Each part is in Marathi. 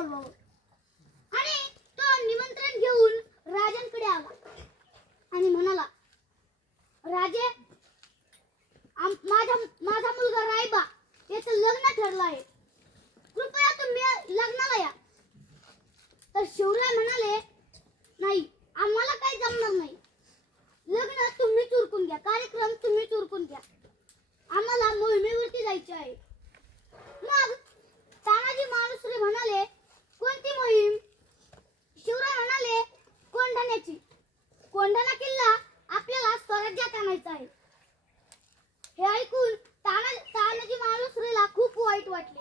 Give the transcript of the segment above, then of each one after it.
बोलवावं. आणि तो निमंत्रण घेऊन राजांकडे आला आणि म्हणाला, राजे, माझा मुलगा रायबा याचं लग्न ठरलं आहे, कृपया तुम्ही लग्नाला या. तर शिवराय म्हणाले, नाही, आम्हाला काही जमणार नाही. लग्न तुम्हीच उरकून घ्या, कार्यक्रम तुम्हीच उरकून घ्या, आम्हाला मोहिमेवरती जायचे आहे. मग तानाजी मालुसरे म्हणाले, कोणती मोहीम? शिवराय म्हणाले, कोंढाण्याची. कोंढाणा किल्ला आपल्याला स्वराज्यात आणायचा आहे. हे ऐकून तानाजी मालुसरेला खूप वाईट वाटले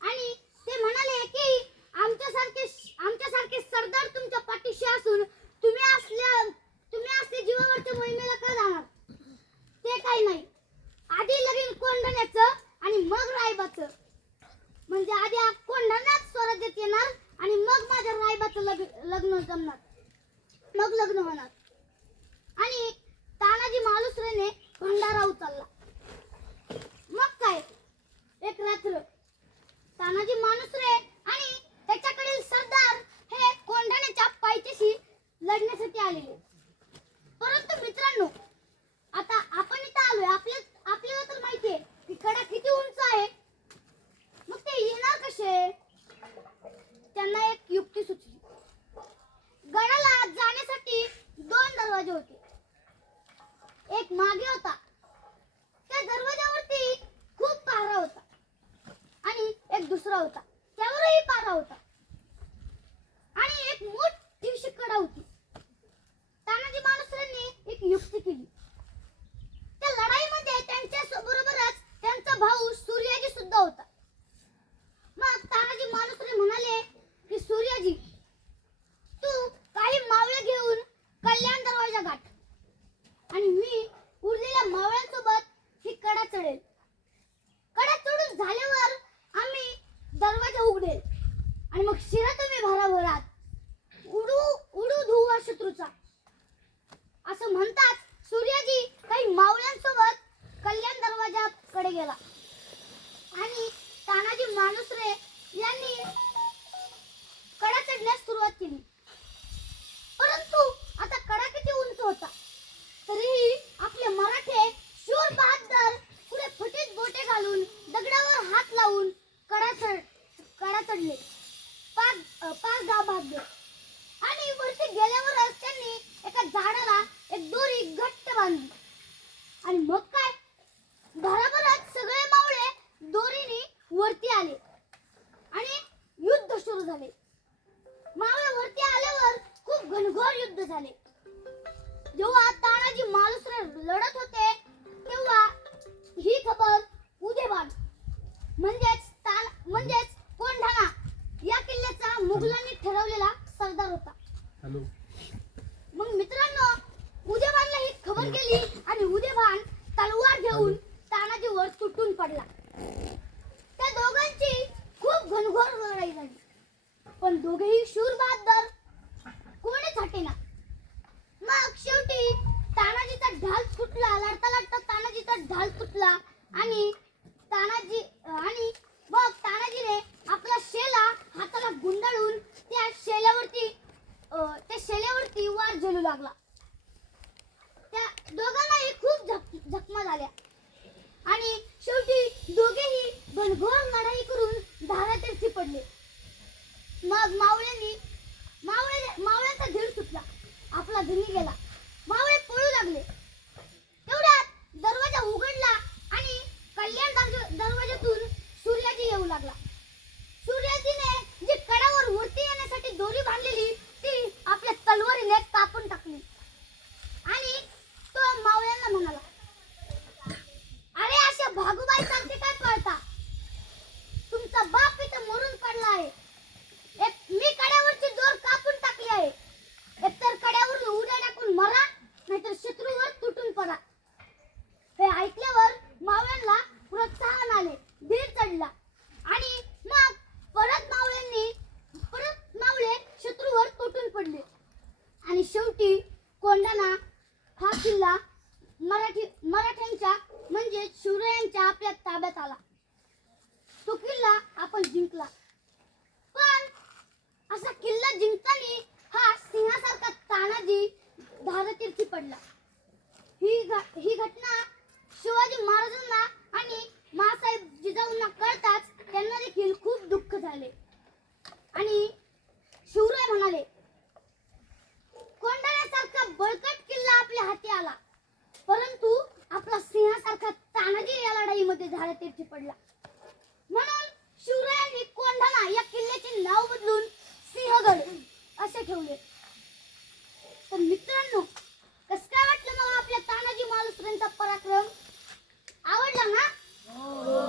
आणि ते म्हणाले की आमच्यासारखे सरदार तुमच्या पाठीशी असून तुम्ही असले जीवावरच्या मोहिमेला का जाणार? ते काही नाही, आधी लगीन कोंढाण्याचं आणि मग रायबाचं. म्हणजे आधी कोंढाण्यात स्वराज्यात येणार आणि मग माझ्या रायबाचं लग्न जमणार, मग लग्न होणार. आणि तानाजी मालुसरेने भंडारा उचलला. मग काय, एक रात्र तानाजी मालुसरे आणि त्याच्याकडील सरदार हे कोंढाण्याच्या पायथ्याशी लढण्यासाठी आलेले. परंतु मित्रांनो, आता आपण इथं आलोय, आपल्याला तर माहितीये की कडा किती उंच आहे. मग ते येणार कसे? त्यांना एक युक्ती सुचली. गडाला जाण्यासाठी 2 दरवाजे होते. एक मागे होता, त्या दरवाजावरती खूप पहारा होता, आणि एक दुसरा होता, त्यावरही पहारा होता, आणि एक मोठी कडा होती. तानाजी मालुसरेंनी एक युक्ती केली. त्या लढाईमध्ये त्यांच्या बरोबरच त्यांचा भाऊ सूर्याजी सुद्धा होता. मग तानाजी मालुसरे म्हणाले की सूर्याजी, तू काही मावळे घेऊन कल्याण दरवाजा गाठ आणि मी उरलेल्या मावळ्यांसोबत ही कडा चढेल. कडा चढून झाल्यावर आम्ही दरवाजा उघडेल आणि मग शिरा तुम्ही भराभरात उडू धुवा शत्रूचा. असं म्हणताच सूर्याजी काही मावळ्यांसोबत कल्याण दरवाजाकडे गेला आणि तानाजी मालुसरे यांनी कडा चढण्यास सुरुवात केली. परंतु आता कडा किती उंच होता, तरीही आपले मराठे शूर बहादर पुढे फटीत बोटे घालून दगडावर हात लावून कडा चढले. पाच गाव भागले आणि वरती गेल्यावरच त्यांनी एका झाडाला एक दोरी घट्ट बांधली. आणि मग काय, भराभरात सगळे मावळे दोरीने वरती आले आणि युद्ध सुरू झाले. मावळे वरती आल्यावर खूप घनघोर युद्ध झाले. जेव्हा तानाजी मालुसरे लढत होते तेव्हा ही खबर उदेबान म्हणजेच कोंढाणा या किल्ल्याचा मुघलांनी ठरवलेला सरदार होता. मग मित्रांनो, उदेबानला ही खबर गेली आणि उदेबान तलवार घेऊन तानाजीवर तुटून पडला. त्या दोघांची खूप घनघोर लढाई झाली, पण दोघेही शूर बहादर, कोणीच हटेना. मग शेवटी तानाजीचा ढाल फुटला. लढता तानाजीचा ढाल फुटला आणि मग तानाजीने आपला शेला हाताला गुंडाळून त्या शेल्यावरती वार झेलू लागला. त्या दोघांनाही खूप जखमा झाल्या आणि शेवटी दोघेही घनघोर लढाई करून धारातीर्थी पडले. मग मावळ्यांचा धीर सुटला, आपला धनी गेला. मावळे पळू लागले. तेवढ्यात दरवाजा उघडला आणि कल्याण दरवाजातून सूर्याजी येऊ लागला. सूर्याजीने जी कडावर वरती येण्यासाठी दोरी बांधलेली ती आपल्या तलवारीने कापून टाकली आणि तो मावळ्यांना म्हणाला, अरे अशा भागूबाई सारखे काय पळता? तुमचा बाप इथं मरून पडला आहे. मी कड्यावरची दोर कापून टाकली आहे. एकतर कड्यावरून उड्या टाकून मरा, नाहीतर शत्रूवर तुटून पडा. हे ऐकल्यावर मावळ्यांना प्रोत्साहन आले, धीर चढला आणि मग परत मावळे शत्रूवर तुटून पडले आणि शेवटी कोंढाणा हा किल्ला मराठ्यांच्या म्हणजे शिवरायांच्या आपल्या ताब्यात आला. तो किल्ला आपण जिंकला. पण असा किल्ला जिंकताना हा सिंहासारखा तानाजी धारतीर्थी पडला. ही घटना शिवाजी महाराजांना आणि मासाहेब जिजाऊंना कळताच त्यांना देखील खूप दुःख झाले आणि शिवराय म्हणाले, कोंढाण्यासारखा बळकट किल्ला आपल्या हाती आला, परंतु आपला सिंहासारखा तानाजी या लढाईमध्ये धारतीर्थी पडला. म्हणून शिवरायांनी कोंढाणा या किल्ल्याचे नाव बदलून सिंहगड असे ठेवले. तर मित्रांनो, कसं काय वाटलं मग आपल्या तानाजी मालुसरेंचा पराक्रम? आवडला ना? हो.